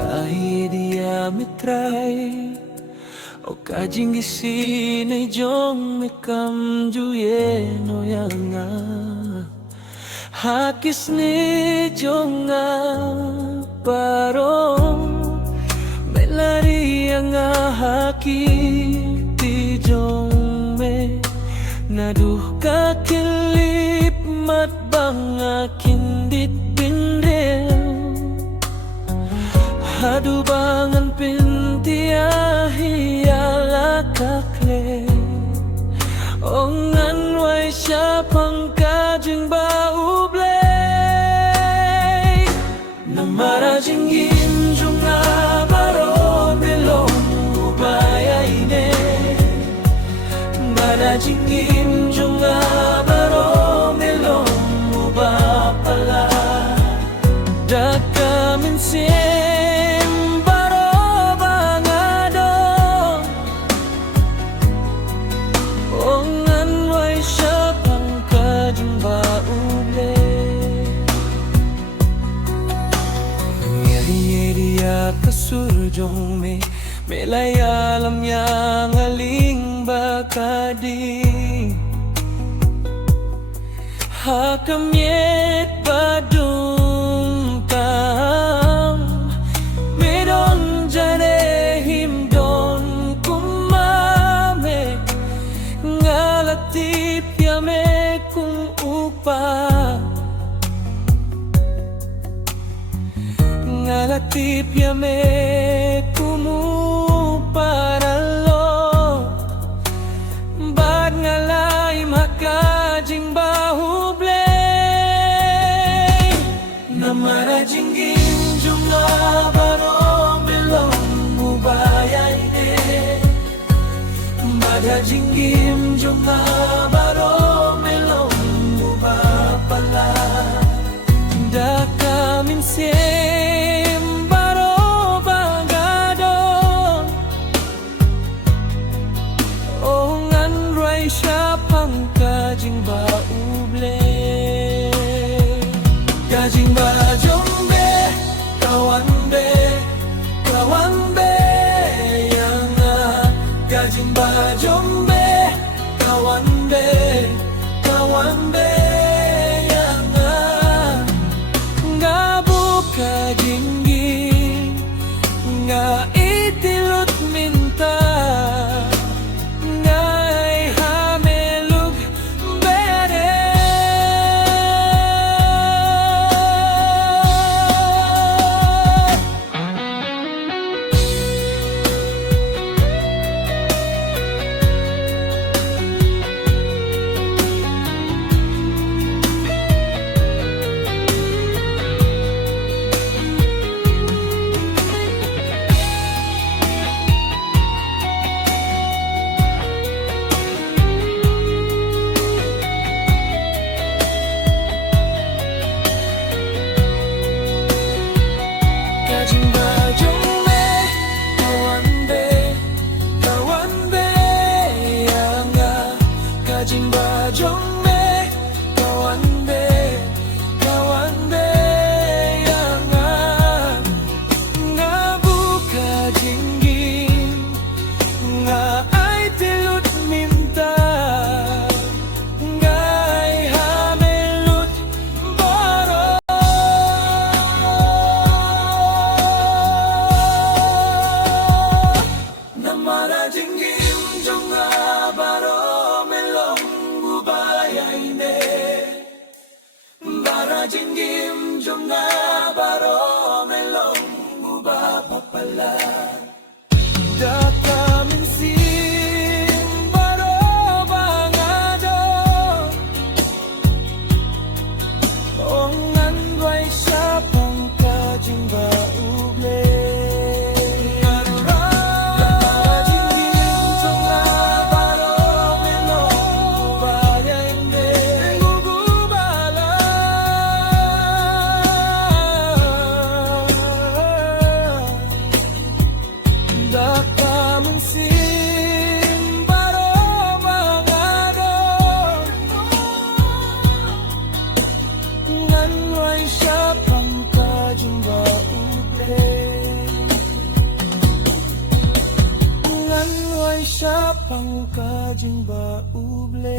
kahit diametray o kajinggisin ay jong mekam juye no yanga hakis ni jonga parong melari nga haki ti jong me naduh kakilip mat banga kindit pindel hadu bangan pintiahi ala kakle ongan way siya pangkajing bauble namara jinggin junga baro belong ubaya ine mara jinggin junga baro belong ubapala dakamin sim baro bangado ongan way siya pangkajing bauble dia kasurjong me melaya alam yang aling bakadi hakamyet badung kam medon jane himdon kumame ngalatip yame kung upa ngalatip yame kumu paralo bad ngalay makajing bahuble namara jinggin junga barong belong ubaya ide bada jinggim junga barong belong ubapala dakamin sim baro bangado ongan ray siya pangkajing bauble kajing bajombe kawan be yanga kajing bajombe kawan be yanga kajinggi nga itilot minta nga ay hamelug bere kajing bajombe kawan be yanga kajing bajombe kawan be yanga nga buka jinggin nga ay tilut minta nga ay hamelut baro sa pangkajing bauble.